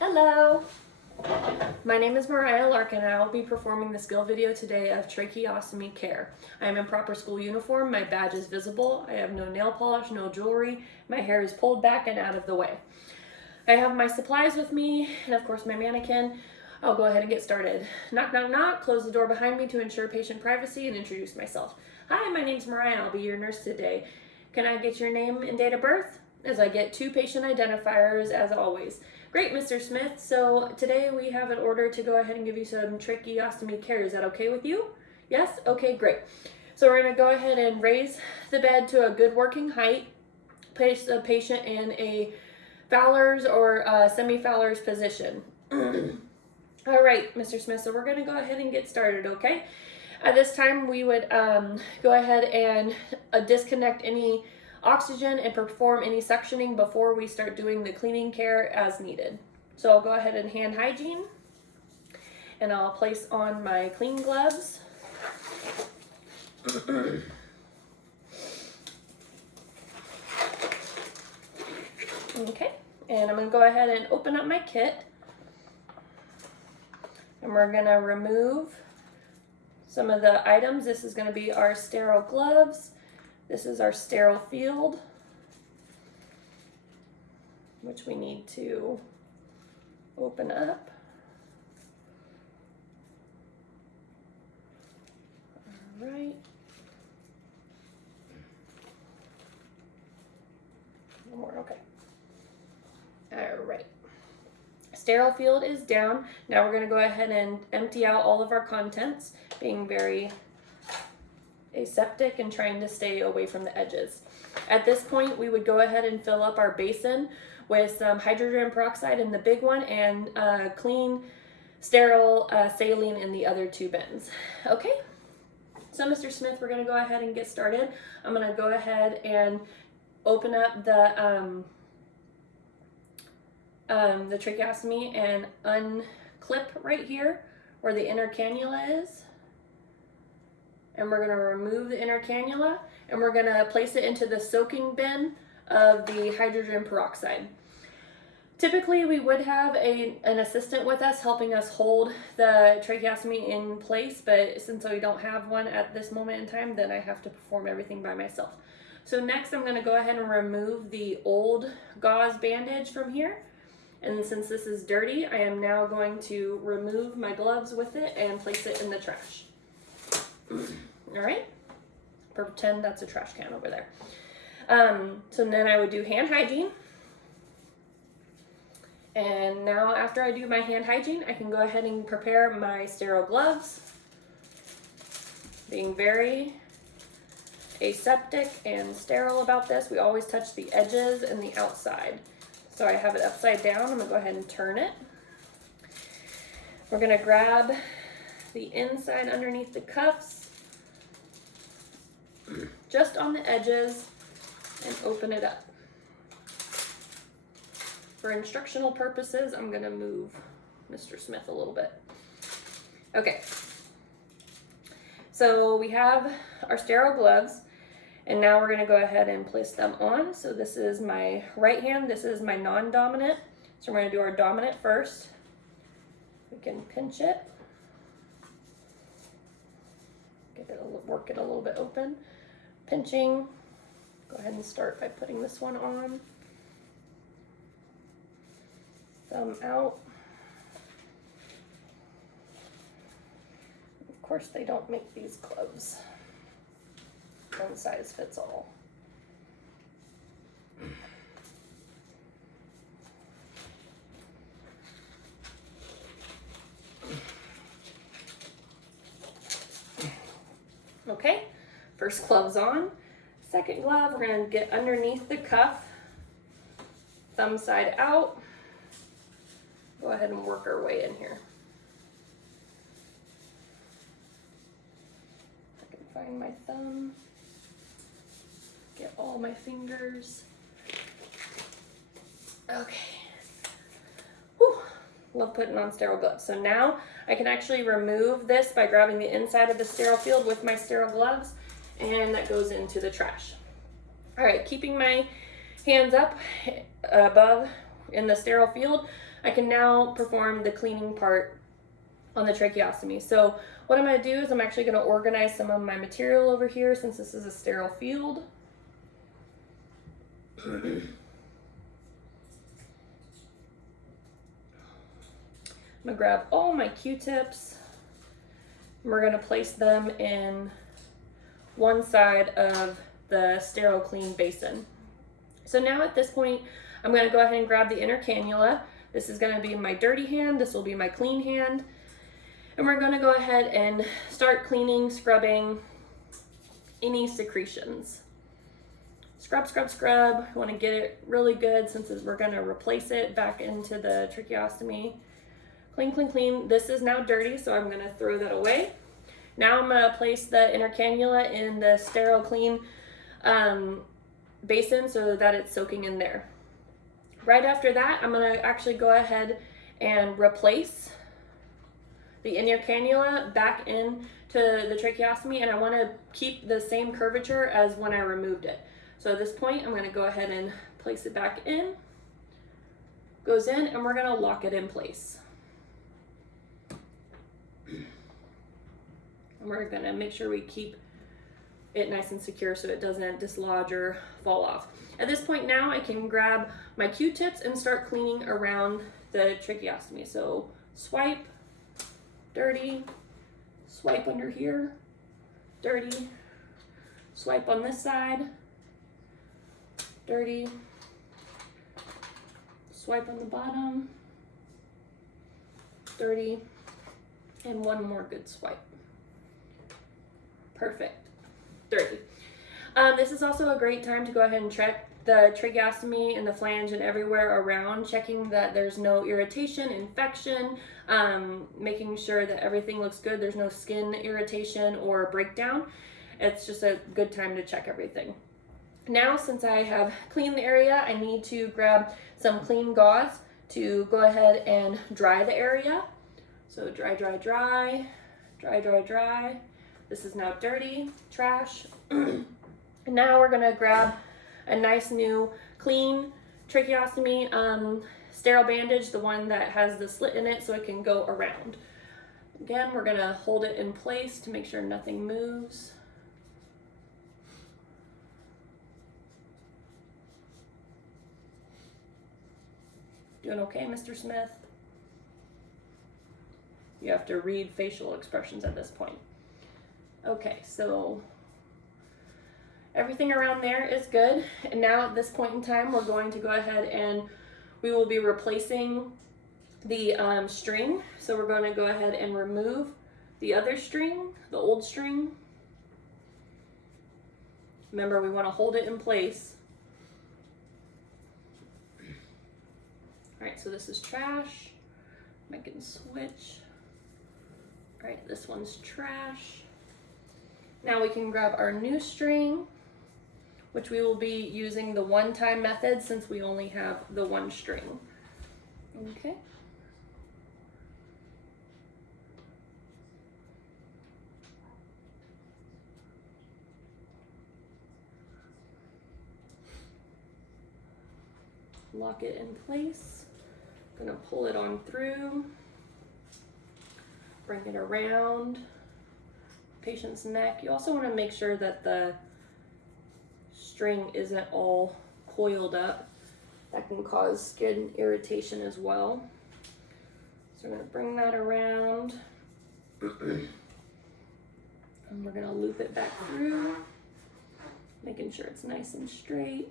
Hello! My name is Mariah Larkin and I will be performing the skill video today of Tracheostomy Care. I am in proper school uniform, my badge is visible, I have no nail polish, no jewelry, my hair is pulled back and out of the way. I have my supplies with me and of course my mannequin. I'll go ahead and get started. Knock, knock, knock, close the door behind me to ensure patient privacy and introduce myself. Hi, my name's Mariah, I'll be your nurse today. Can I get your name and date of birth? As I get 2 patient identifiers as always. Great, Mr. Smith. So today we have an order to go ahead and give you some tracheostomy care. Is that okay with you? Yes? Okay, great. So we're going to go ahead and raise the bed to a good working height. Place the patient in a Fowler's or semi-Fowler's position. All right, Mr. Smith, so we're going to go ahead and get started, okay? At this time, we would go ahead and disconnect any oxygen and perform any suctioning before we start doing the cleaning care as needed. So I'll go ahead and hand hygiene, and I'll place on my clean gloves. Okay, and I'm going to go ahead and open up my kit, and we're going to remove some of the items. This is going to be our sterile gloves. This is our sterile field, which we need to open up. All right. One more, okay. All right. Sterile field is down. Now we're going to go ahead and empty out all of our contents, being very aseptic and trying to stay away from the edges. At this point, we would go ahead and fill up our basin with some hydrogen peroxide in the big one and clean, sterile saline in the other 2 bins. Okay, so Mr. Smith, we're going to go ahead and get started. I'm going to go ahead and open up the tracheostomy and unclip right here where the inner cannula is. And we're going to remove the inner cannula and we're going to place it into the soaking bin of the hydrogen peroxide. Typically, we would have an assistant with us helping us hold the tracheostomy in place, but since we don't have one at this moment in time, then I have to perform everything by myself. So next, I'm going to go ahead and remove the old gauze bandage from here. And since this is dirty, I am now going to remove my gloves with it and place it in the trash. All right, pretend that's a trash can over there. So then I would do hand hygiene. And now after I do my hand hygiene, I can go ahead and prepare my sterile gloves. Being very aseptic and sterile about this, we always touch the edges and the outside. So I have it upside down. I'm gonna go ahead and turn it. We're gonna grab the inside underneath the cuffs, just on the edges, and open it up. For instructional purposes, I'm going to move Mr. Smith a little bit. Okay, so we have our sterile gloves, and now we're going to go ahead and place them on. So this is my right hand, this is my non-dominant. So we're going to do our dominant first. We can pinch it, work it a little bit open. Pinching, go ahead and start by putting this one on. Thumb out. Of course, they don't make these gloves. One size fits all. Okay. First glove's on. Second glove, we're going to get underneath the cuff, thumb side out. Go ahead and work our way in here. I can find my thumb, get all my fingers. Okay. Whew. Love putting on sterile gloves. So now I can actually remove this by grabbing the inside of the sterile field with my sterile gloves, and that goes into the trash. All right, keeping my hands up above in the sterile field, I can now perform the cleaning part on the tracheostomy. So what I'm going to do is I'm actually going to organize some of my material over here since this is a sterile field. I'm going to grab all my Q-tips. We're going to place them in one side of the sterile clean basin. So now at this point, I'm going to go ahead and grab the inner cannula. This is going to be my dirty hand. This will be my clean hand. And we're going to go ahead and start cleaning, scrubbing any secretions. Scrub, scrub, scrub. We want to get it really good since we're going to replace it back into the tracheostomy. Clean, clean, clean. This is now dirty, so I'm going to throw that away. Now I'm going to place the inner cannula in the sterile clean basin so that it's soaking in there. Right after that, I'm going to actually go ahead and replace the inner cannula back into the tracheostomy, and I want to keep the same curvature as when I removed it. So at this point, I'm going to go ahead and place it back in. Goes in, and we're going to lock it in place. And we're going to make sure we keep it nice and secure so it doesn't dislodge or fall off. At this point now, I can grab my Q-tips and start cleaning around the tracheostomy. So swipe, dirty, swipe under here, dirty, swipe on this side, dirty, swipe on the bottom, dirty, and one more good swipe. Perfect. Dirty. This is also a great time to go ahead and check the tracheostomy and the flange and everywhere around, checking that there's no irritation, infection, making sure that everything looks good. There's no skin irritation or breakdown. It's just a good time to check everything. Now, since I have cleaned the area, I need to grab some clean gauze to go ahead and dry the area. So dry, dry, dry, dry, dry, dry. This is now dirty, trash. And now we're gonna grab a nice new clean tracheostomy sterile bandage, the one that has the slit in it so it can go around. Again, we're gonna hold it in place to make sure nothing moves. Doing okay, Mr. Smith? You have to read facial expressions at this point. Okay, so everything around there is good. And now at this point in time, we're going to go ahead and we will be replacing the string. So we're going to go ahead and remove the other string, the old string. Remember, we want to hold it in place. All right, so this is trash. I can switch. All right, this one's trash. Now we can grab our new string, which we will be using the one-time method since we only have the one string. Okay. Lock it in place. Gonna pull it on through. Bring it around patient's neck. You also want to make sure that the string isn't all coiled up. That can cause skin irritation as well. So we're going to bring that around. And we're going to loop it back through, making sure it's nice and straight.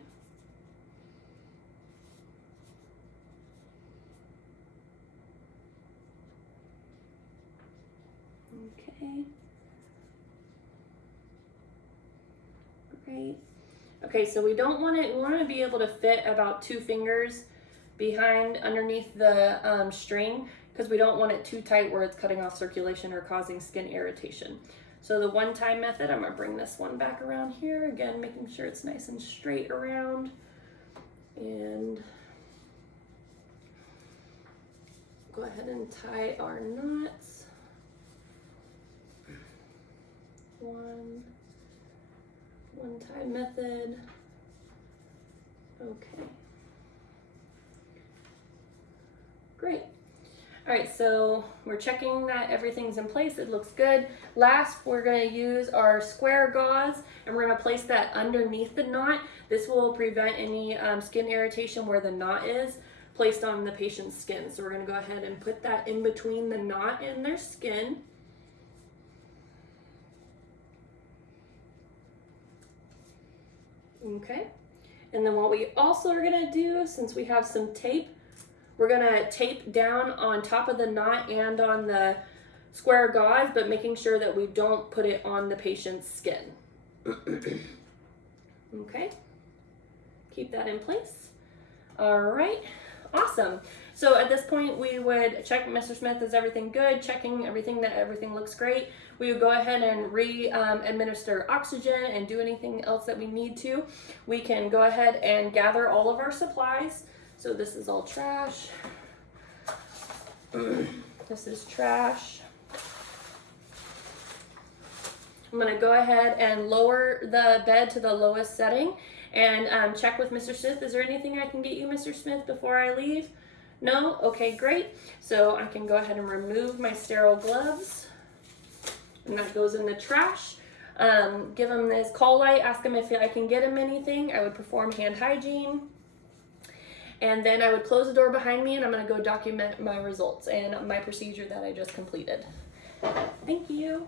Okay. Great. Okay, so we don't want it, we want to be able to fit about 2 fingers behind underneath the string because we don't want it too tight where it's cutting off circulation or causing skin irritation. So the one-time method, I'm going to bring this one back around here, again making sure it's nice and straight around, and go ahead and tie our knots. One-time method. Okay. Great. All right, so we're checking that everything's in place. It looks good. Last, we're gonna use our square gauze and we're gonna place that underneath the knot. This will prevent any skin irritation where the knot is placed on the patient's skin. So we're gonna go ahead and put that in between the knot and their skin. Okay, and then what we also are gonna do, since we have some tape, we're gonna tape down on top of the knot and on the square gauze, but making sure that we don't put it on the patient's skin. Okay, keep that in place. All right, awesome. So at this point, we would check, Mr. Smith, is everything good? Checking everything that everything looks great. We would go ahead and administer oxygen and do anything else that we need to. We can go ahead and gather all of our supplies. So this is all trash. This is trash. I'm gonna go ahead and lower the bed to the lowest setting and check with Mr. Smith. Is there anything I can get you, Mr. Smith, before I leave? No? Okay, great. So I can go ahead and remove my sterile gloves. And that goes in the trash. Give him this call light, ask him if I can get him anything. I would perform hand hygiene. And then I would close the door behind me and I'm gonna go document my results and my procedure that I just completed. Thank you.